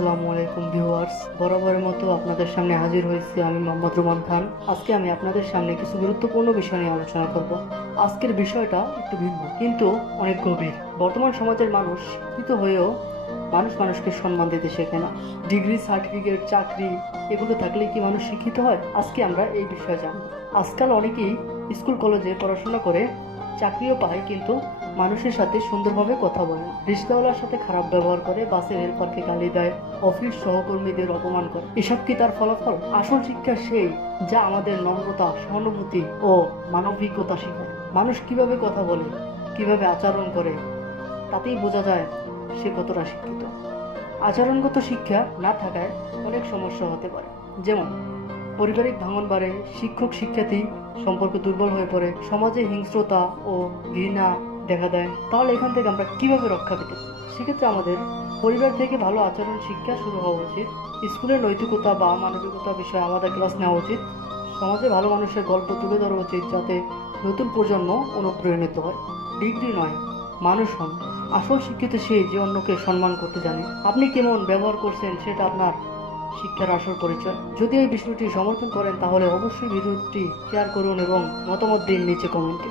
আসসালামু আলাইকুম ভিউয়ার্স, বরাবরের মতো আপনাদের সামনে হাজির হয়েছি আমি মোহাম্মদ রুমান খান। আজকে আমি আপনাদের সামনে কিছু গুরুত্বপূর্ণ বিষয় নিয়ে আলোচনা করব। আজকের বিষয়টা একটু ভিন্ন কিন্তু অনেক গভীর। বর্তমান সমাজের মানুষ শিক্ষিত হয়েও মানুষ মানুষকে সম্মান দিতে শেখে না। ডিগ্রি, সার্টিফিকেট, চাকরি এগুলো থাকলে কি মানুষ শিক্ষিত হয়? আজকে আমরা এই বিষয়ে জানব। আজকাল অনেকেই স্কুল কলেজে পড়াশোনা করে চাকরিও পায়, কিন্তু মানুষের সাথে সুন্দরভাবে কথা বলে না। রিক্সাওয়ালার সাথে খারাপ ব্যবহার করে, বাসের হেল্পারকে গালি দেয়, অফিস সহকর্মীদের অপমান করে। এসব কি তার ফলাফল? আসল শিক্ষা সেই যা আমাদের নম্রতা, সহানুভূতি ও মানবিকতা শেখায়। মানুষ কিভাবে কথা বলে, কিভাবে আচরণ করে, তাতেই বোঝা যায় সে কতটা শিক্ষিত। আচরণগত শিক্ষা না থাকায় অনেক সমস্যা হতে পারে, যেমন পারিবারিক ভাঙন বাড়ে, শিক্ষক শিক্ষার্থী সম্পর্ক দুর্বল হয়ে পড়ে, সমাজে হিংস্রতা ও ঘৃণা দেখা দেয়। তাহলে এখান থেকে আমরা কিভাবে রক্ষা পেতে পারি? সেক্ষেত্রে আমাদের পরিবার থেকে ভালো আচরণ শিক্ষা শুরু হওয়া উচিত। স্কুলে নৈতিকতা বা মানবিকতা বিষয়ে আমাদের ক্লাস নেওয়া উচিত। সমাজে ভালো মানুষের গল্প তুলে ধরা উচিত, যাতে নতুন প্রজন্ম অনুপ্রাণিত হয়। ডিগ্রি নয়, মানুষ হন। আসল শিক্ষিত সেই যে অন্যকে সম্মান করতে জানে। আপনি কেমন ব্যবহার করছেন সেটা আপনার শিক্ষার আসল পরিচয়। যদি এই বিষয়টি সমর্থন করেন তাহলে অবশ্যই ভিডিওটি শেয়ার করুন এবং মতামত দিন নিচে কমেন্টে।